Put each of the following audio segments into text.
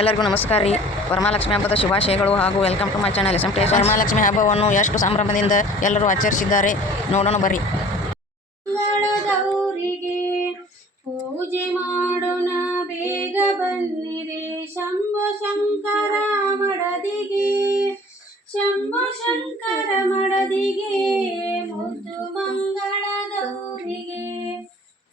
ಎಲ್ಲರಿಗೂ ನಮಸ್ಕಾರ ರೀ. ವರಮಹಾಲಕ್ಷ್ಮಿ ಹಬ್ಬದ ಶುಭಾಶಯಗಳು ಹಾಗೂ welcome to my channel S M T. Varamahalakshmi ಹಬ್ಬವನ್ನು ಎಷ್ಟು ಸಂಭ್ರಮದಿಂದ ಎಲ್ಲರೂ ಆಚರಿಸಿದ್ದಾರೆ ನೋಡೋಣ ಬರ್ರಿ. ಮಂಗಳಗೌರಿಗೆ ಪೂಜೆ ಮಾಡೋಣ ಬೇಗ ಬನ್ನಿರಿ, ಶಂಭೋ ಶಂಕರ ಮಡದಿಗೆ, ಶಂಭೋ ಶಂಕರ ಮಡದಿಗೆ, ಮುದ್ದು ಮಂಗಳಗೌರಿಗೆ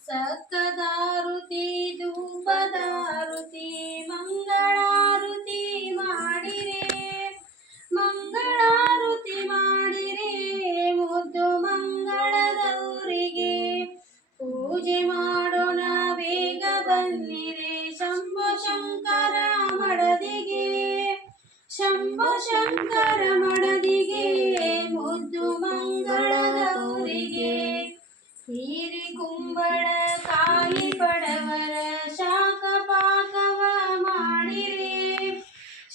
ಸಕ್ಕದಾರುತಿ ಧೂಪದಾರುತಿ ಮಂಗಳಾರುತಿ ಮಾಡಿರೆ, ಮಂಗಳಾರುತಿ ಮಾಡಿರೆ, ಮುದ್ದು ಮಂಗಳಗೌರಿಗೆ ಪೂಜೆ ಮಾಡೋಣ ಬೇಗ ಬನ್ನಿರೆ, ಶಂಭೋ ಶಂಕರ ಮಡದಿಗೆ, ಶಂಭೋ ಶಂಕರ ಮಡದಿಗೆ, ಮುದ್ದು ಮಂಗಳಗೌರಿಗೆ ಹೀರಿ ಕುಂಬಳ ಕಾಯಿ ಬಡವರ ಶಾಖ ಪಾಕವ ಮಾಡಿರೆ,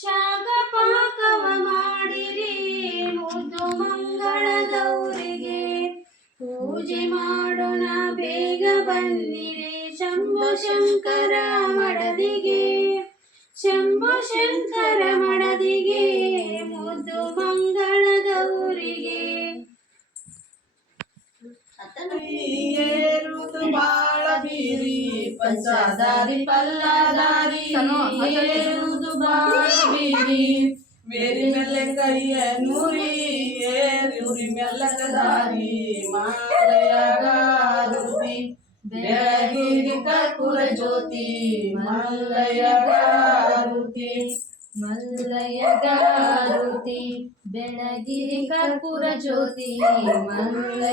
ಶಾಖ ಪಾಕವ ಮಾಡಿರೆ, ಮುದ್ದು ಮಂಗಳಗೌರಿಗೆ ಪೂಜೆ ಮಾಡೋಣ ಬೇಗ ಬನ್ನಿರೆ, ಶಂಭೋ ಶಂಕರ ಮಡದಿಗೆ, ಶಂಭೋ ಶಂಕರ ಮಡದಿಗೆ, ಮುದ್ದು ಮಂಗಳಗೌರಿಗೆ ಏರುದು ಬಾಳ ಬೀರಿ ಪಂಚದಾರಿ ಪಲ್ಲದಾರಿ, ಏರುದು ಬಾಳ ಬೀರಿ ಬೇರಿ ಮೇಲೆ ಕೈಯ ನೂರಿ, ಏರಿ ಮೆಲ್ಲಕ ದಾರಿ ಮಾಲಯಗಾರುತಿ, ಬೆಳಗಿರಿ ಕರ್ಪೂರ ಜ್ಯೋತಿ ಮಲ್ಲಯಗಾರುತಿ, ಮಲ್ಲಯಗಾರುತಿ ಬೆಳಗಿರಿ ಕರ್ಪೂರ ಜ್ಯೋತಿ ಮಲ್ಲಯಗಾರುತಿ,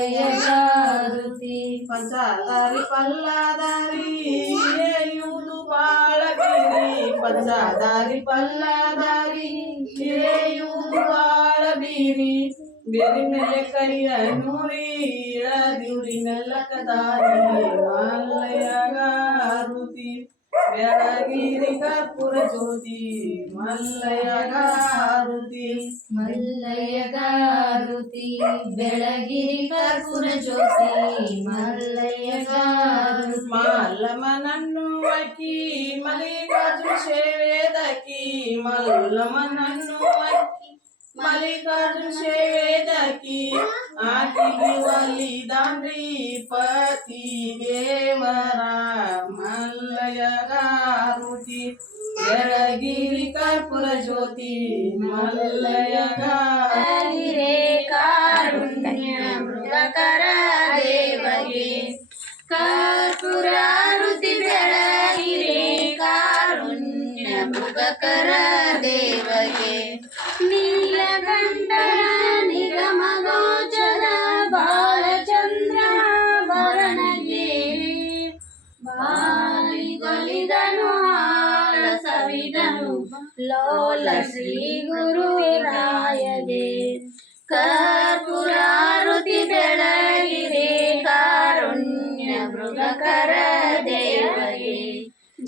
ಪಂಚದಾರಿ ಪಲ್ಲದಾರಿ ಏಯುವುದು ಬಾಳ ಬೀರಿ, ಪಂಚದಾರಿ ಪಲ್ಲದಾರಿ ಏಯುವುದು ಬಾಳ ಬೀರಿ ಬೇರಿ ಮೇಲೆ ಕೈಯ ನೂರಿ, ಇಳದಿವ್ರಿ ಮೆಲ್ಲಕ ದಾರಿ ಮಲ್ಲಯಗಾರುತಿ, ಬೆಳಗಿರಿ ಕರ್ಪೂರ ಜ್ಯೋತಿ ಮಲ್ಲಯಗಾರುತಿ, ಮಲ್ಲಯಗಾರುತಿ ಬೆಳಗಿರಿ ಕರ್ಪೂರ ಜ್ಯೋತಿ ಮಲ್ಲಯಗಾರುತಿ, ಮಲ್ಲಮ್ಮನನ್ನು ಅಕ್ಕಿ ಮಲ್ಲಿಕಾರ್ಜುನ ಸೇವೇದಕ್ಕಿ, ಮಲ್ಲಮ್ಮನನ್ನು ಅಕ್ಕಿ ಮಲ್ಲಿಕಾರ್ಜುನ ಸೇವೇದಕ್ಕಿ, ಆಕಿಗೆ ಒಲಿದಾನ್ರಿ ಪತಿ ದೇವರ ಮಲ್ಲಯಗಾರುತಿ, ಬೆಳಗಿರಿ ಕರ್ಪೂರ ಜ್ಯೋತಿ ಮಲ್ಲಯಗಾರಿರೆ, ಕಾರುಣ್ಯ ಮೃಗಕರ ದೇವಗೆ ಕರ್ಪೂರಾರುತಿ, ಬೆಳಗಿರೆ ಕಾರುಣ್ಯ ಮೃಗಕರ ದೇವಗೆ, ನೀಲಗಂಡನ ನಿಗಮ ಗೋಚರ ಬಾಲಚಂದ್ರ ಭರಣಗೆ, ಬಾಲಿಗೊಲಿದನು ಹಾಲ ಸವಿದನು ಲೋಲ ಶ್ರೀ ಗುರುರಾಯಗೆ, ಕರ್ಪೂರಾರುತಿ ಬೆಳಗಿರೆ ಕಾರುಣ್ಯ ಮೃಗಕರ ದೇವಗೆ,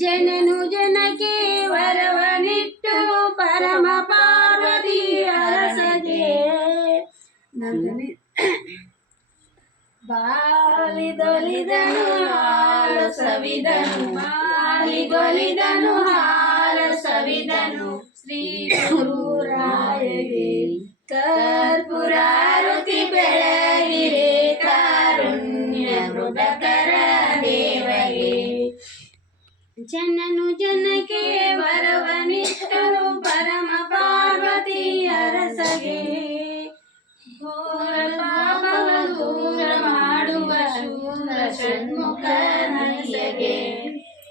ಜನನು ಜನಕ್ಕೆ ವರವನಿಟ್ಟು ಪರಮ ಪಾರ್ವತಿ ಅರಸಗೆ, ಬಾಲಿದೊಲಿದನು ಹಾಲ ಸವಿದನು, ಬಾಲಿಗೊಲಿದನು ಹಾಲ ಸವಿದನು ಶ್ರೀ ಗುರುರಾಯಗೆ, ಕರ್ಪೂರಾರುತಿ ಬೆಳಗಿರೆ ಕಾರುಣ್ಯ ಮೃಗಕರ ದೇವಗೆ, ಜನನು ಜನಕ್ಕೆ ವರವನಿಟ್ಟರು ಪರಮ ಪಾರ್ವತಿ ಅರಸಗೆ, ಘೋರ ಪಾಪವ ದೂರ ಮಾಡುವ ಶೂರ ಷಣ್ಮುಖ ನಯಗೆ,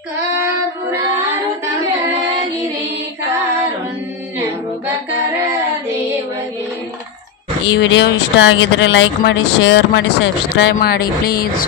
ಕರ್ಪೂರಾರುತಿ ಬೆಳಗಿರೆ ಕಾರುಣ್ಯ ಮೃಗಕರ ದೇವಗೆ. ಈ ವಿಡಿಯೋ ಇಷ್ಟ ಆಗಿದ್ರೆ ಲೈಕ್ ಮಾಡಿ, ಶೇರ್ ಮಾಡಿ, ಸಬ್ಸ್ಕ್ರೈಬ್ ಮಾಡಿ ಪ್ಲೀಸ್.